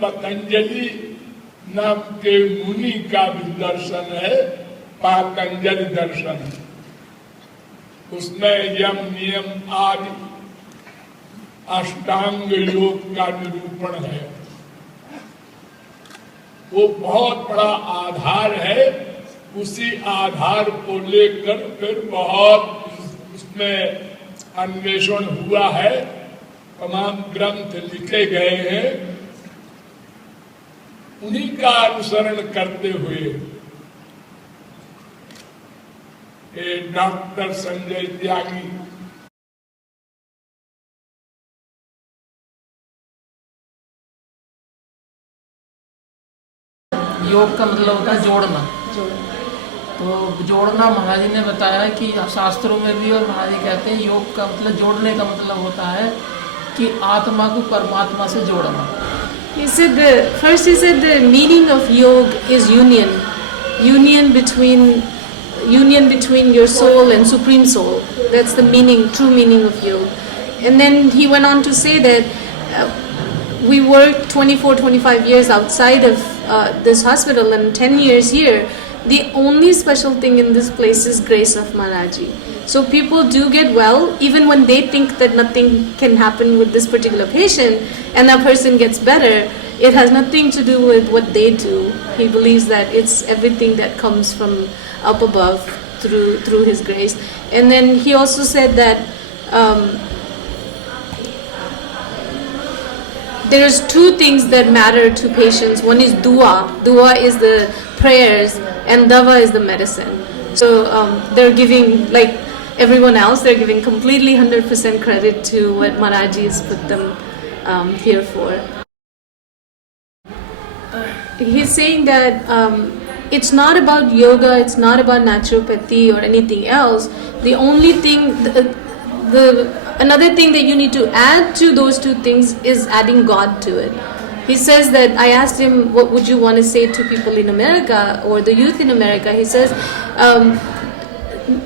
पतंजलि नाम के मुनि का भी दर्शन है, पातंजलि दर्शन। उसमें यम नियम आदि अष्टांग योग का निरूपण है। वो बहुत बड़ा आधार है। उसी आधार को लेकर फिर बहुत उसमें अन्वेषण हुआ है, तमाम ग्रंथ लिखे गए हैं। उन्हीं का अनुसरण करते हुए डॉक्टर संजय त्यागी योग का मतलब होता है जोड़ना। तो जोड़ना महाराज जी ने बताया कि शास्त्रों में भी, और महाराज जी कहते हैं योग का मतलब जोड़ने का मतलब होता है कि आत्मा को परमात्मा से जोड़ना। He said the meaning of yoga is union between your soul and supreme soul. That's the true meaning of yoga. And then he went on to say that we worked 24-25 years outside of this hospital and 10 years here. The only special thing in this place is grace of Maharaj ji. So people do get well even when they think that nothing can happen with this particular patient, and that person gets better. It has nothing to do with what they do. He believes that it's everything that comes from up above through his grace. And then he also said that there's two things that matter to patients. One is dua. Dua is the prayers, and dava is the medicine. So they're giving, like everyone else, they're giving completely 100% credit to what Maharaj ji has put them here for. He's saying that it's not about yoga, it's not about naturopathy or anything else. The only thing, another thing that you need to add to those two things is adding God to it. He says that, I asked him, what would you want to say to people in America or the youth in America? He says,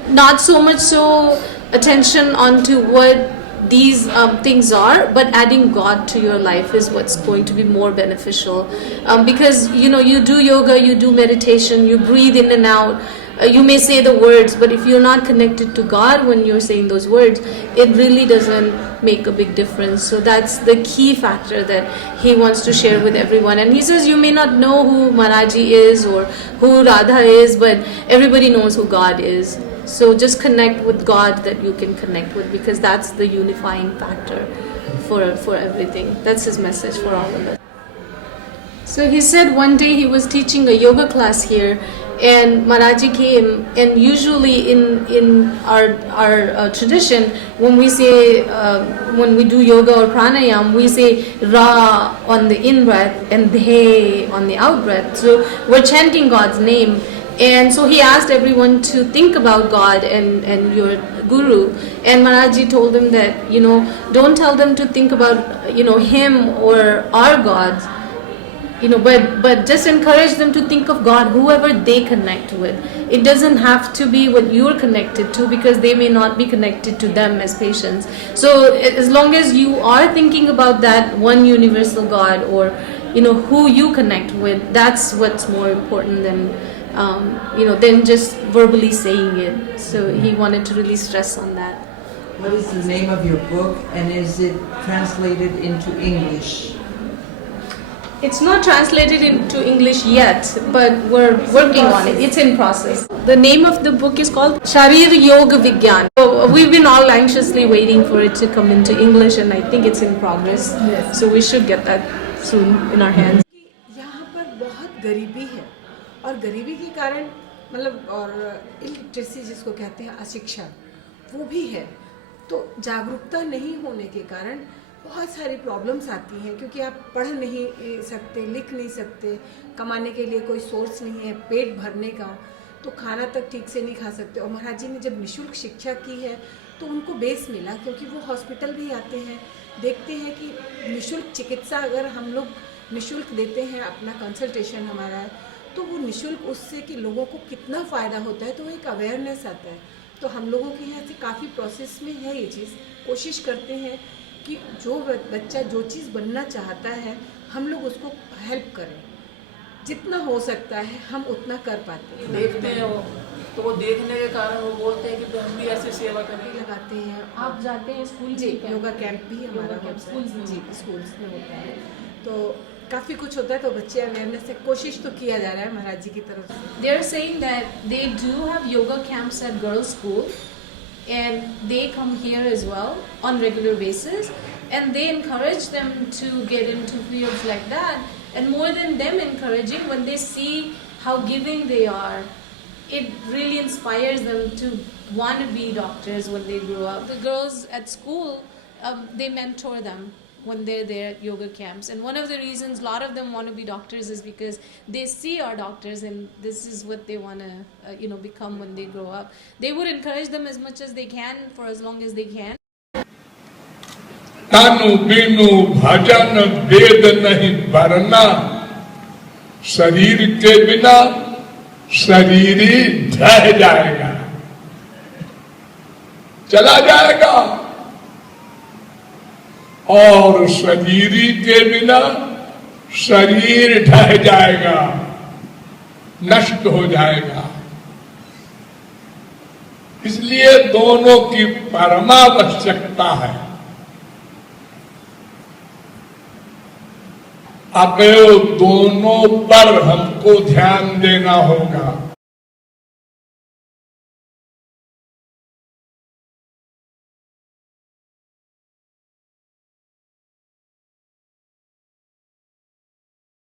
not so much so attention onto what these things are, but adding God to your life is what's going to be more beneficial. Because, you do yoga, you do meditation, you breathe in and out, you may say the words, but if you're not connected to God when you're saying those words, it really doesn't make a big difference. So that's the key factor that he wants to share with everyone. And he says you may not know who Maharaj ji is or who Radha is, but everybody knows who God is. So just connect with God that you can connect with, because that's the unifying factor for everything. That's his message for all of us. So he said one day he was teaching a yoga class here, and Maharaj ji came, and usually in our tradition, when we say when we do yoga or pranayam, we say Ra on the in breath and De on the out breath. So we're chanting God's name, and so he asked everyone to think about God and your guru, and Maharaj ji told them that don't tell them to think about him or our gods. But just encourage them to think of God, whoever they connect with. It doesn't have to be what you're connected to, because they may not be connected to them as patients. So as long as you are thinking about that one universal God, or who you connect with, that's what's more important than just verbally saying it. So he wanted to really stress on that. What is the name of your book, and is it translated into English? It's not translated into English yet, but we're working on it. It's in process. The name of the book is called Sharir Yoga Vigyan. So we've been all anxiously waiting for it to come into English, and I think it's in progress. Yes. So we should get that soon in our hands. यहाँ पर बहुत गरीबी है, और गरीबी के कारण और इलिटरेसी जिसको कहते हैं, अशिक्षा, वो भी है। तो जागरूकता नहीं होने के कारण बहुत सारी प्रॉब्लम्स आती हैं, क्योंकि आप पढ़ नहीं सकते, लिख नहीं सकते, कमाने के लिए कोई सोर्स नहीं है, पेट भरने का, तो खाना तक ठीक से नहीं खा सकते। और महाराज जी ने जब निःशुल्क शिक्षा की है तो उनको बेस मिला, क्योंकि वो हॉस्पिटल भी आते हैं, देखते हैं कि निःशुल्क चिकित्सा अगर हम लोग निःशुल्क देते हैं, अपना कंसल्टेशन हमारा है, तो वो निःशुल्क उससे कि लोगों को कितना फ़ायदा होता है, तो एक अवेयरनेस आता है। तो हम लोगों के यहाँ से काफ़ी प्रोसेस में है ये चीज़, कोशिश करते हैं कि जो बच्चा जो चीज़ बनना चाहता है हम लोग उसको हेल्प करें, जितना हो सकता है हम उतना कर पाते हैं। देखते हैं वो, तो वो देखने के कारण वो बोलते हैं कि हम भी ऐसे सेवा करें। लगाते हैं। आप जाते हैं स्कूल जी, में? योगा कैंप भी हमारा योगा कैंप होता स्कूल्स है। में जी, होता है। स्कूल्स में होता है। तो काफ़ी कुछ होता है, तो बच्चे अवेयरनेस से कोशिश तो किया जा रहा है महाराज जी की तरफ से। They are saying that they do have yoga camps at girls' school, and they come here as well on regular basis, and they encourage them to get into fields like that. And more than them encouraging, when they see how giving they are, it really inspires them to want to be doctors when they grow up. The girls at school, they mentor them when they're there at yoga camps, and one of the reasons a lot of them want to be doctors is because they see our doctors and this is what they want to become when they grow up. They would encourage them as much as they can for as long as they can. तानु बीनु भजन वेद नहीं वरना, शरीर के बिना शरीर ही ढह जाएगा, चला जाएगा, और शरीर के बिना शरीर ढह जाएगा, नष्ट हो जाएगा। इसलिए दोनों की परमावश्यकता है। अतएव दोनों पर हमको ध्यान देना होगा।